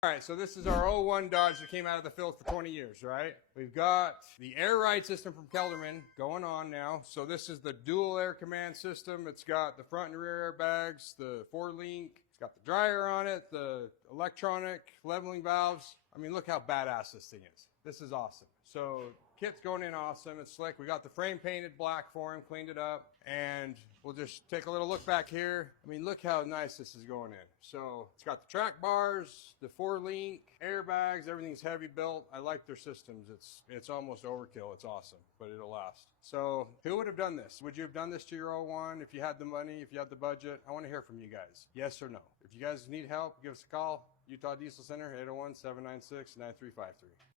All right, so this is our '01 Dodge that came out of the field for 20 years, right? We've got the air ride system from Kelderman going on now. So this is the dual air command system. It's got the front and rear airbags, the 4-link. It's got the dryer on it, the electronic leveling valves. I mean, look how badass this thing is. This is awesome. So kit's going in awesome. It's slick. We got the frame painted black for him, cleaned it up, and we'll just take a little look back here. I mean, look how nice this is going in. So it's got the track bars, the 4-link, airbags, everything's heavy built. I like their systems. It's almost overkill. It's awesome, but it'll last. So who would have done this? Would you have done this to your '01 if you had the money, if you had the budget? I want to hear from you guys. Yes or no? If you guys need help, give us a call. Utah Diesel Center, 801-796-9353.